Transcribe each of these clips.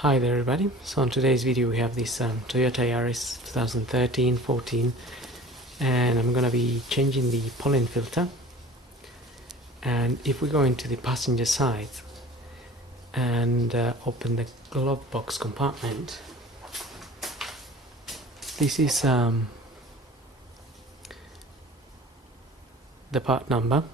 Hi there everybody, so in today's video we have this Toyota Yaris 2013-14 and I'm going to be changing the pollen filter. And if we go into the passenger side and open the glove box compartment, this is the part number.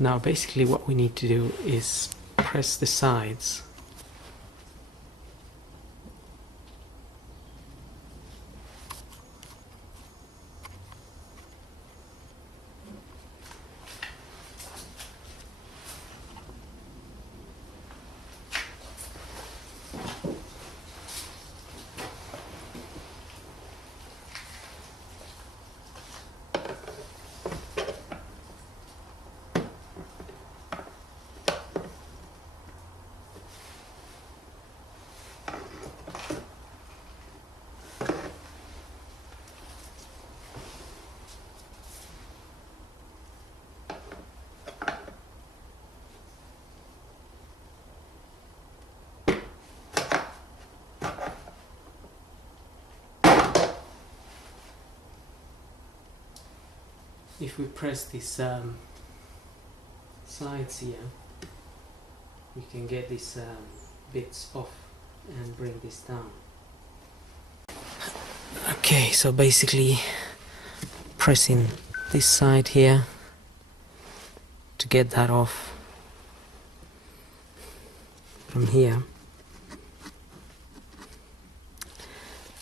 Now basically what we need to do is press the sides if we press these sides here, we can get these bits off and bring this down. Okay, so basically pressing this side here to get that off from here,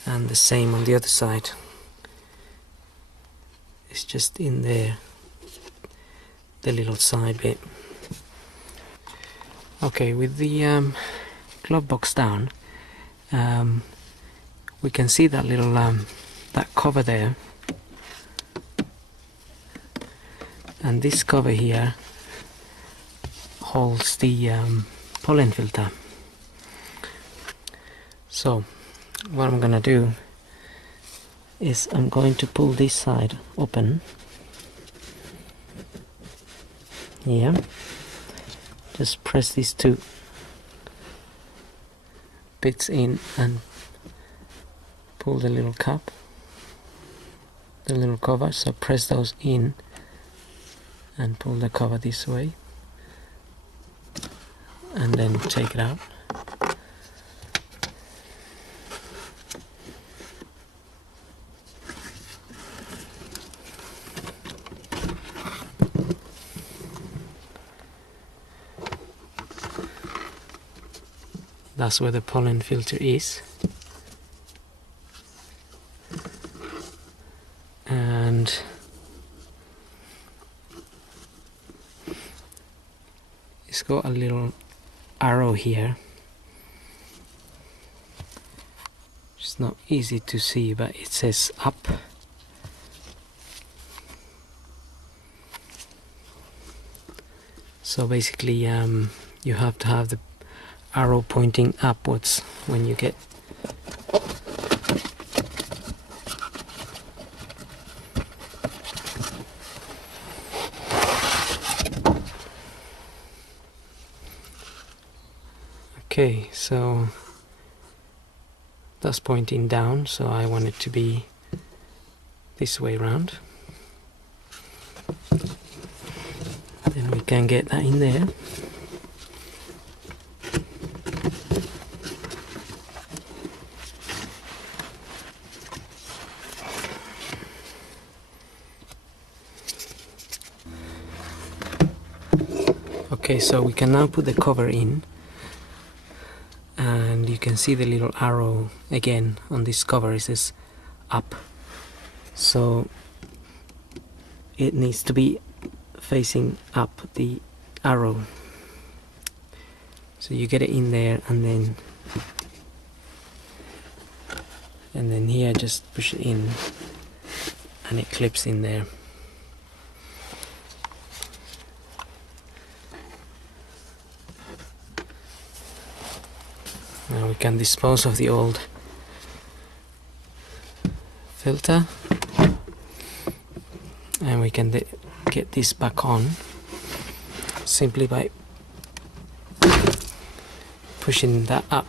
and the same on the other side. It's just in there, the little side bit. Okay, with the glove box down, we can see that little that cover there, and this cover here holds the pollen filter. So what I'm gonna do is I'm going to pull this side open here. Just press these two bits in and pull the little cap, the little cover, so press those in and pull the cover this way and then take it out. That's where the pollen filter is, and it's got a little arrow here. It's not easy to see, but it says up. So basically you have to have the arrow pointing upwards when you get okay, so that's pointing down, so I want it to be this way round. Then we can get that in there. Okay, so we can now put the cover in, and you can see the little arrow again on this cover. It says up, so it needs to be facing up, the arrow. So you get it in there, and then here just push it in and it clips in there. Now we can dispose of the old filter, and we can get this back on simply by pushing that up.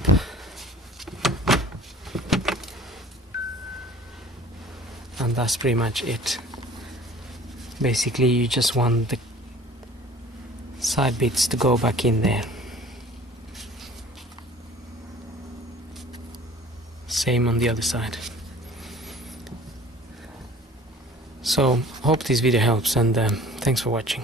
And that's pretty much it. Basically you just want the side bits to go back in there. Same on the other side. So hope this video helps, and thanks for watching.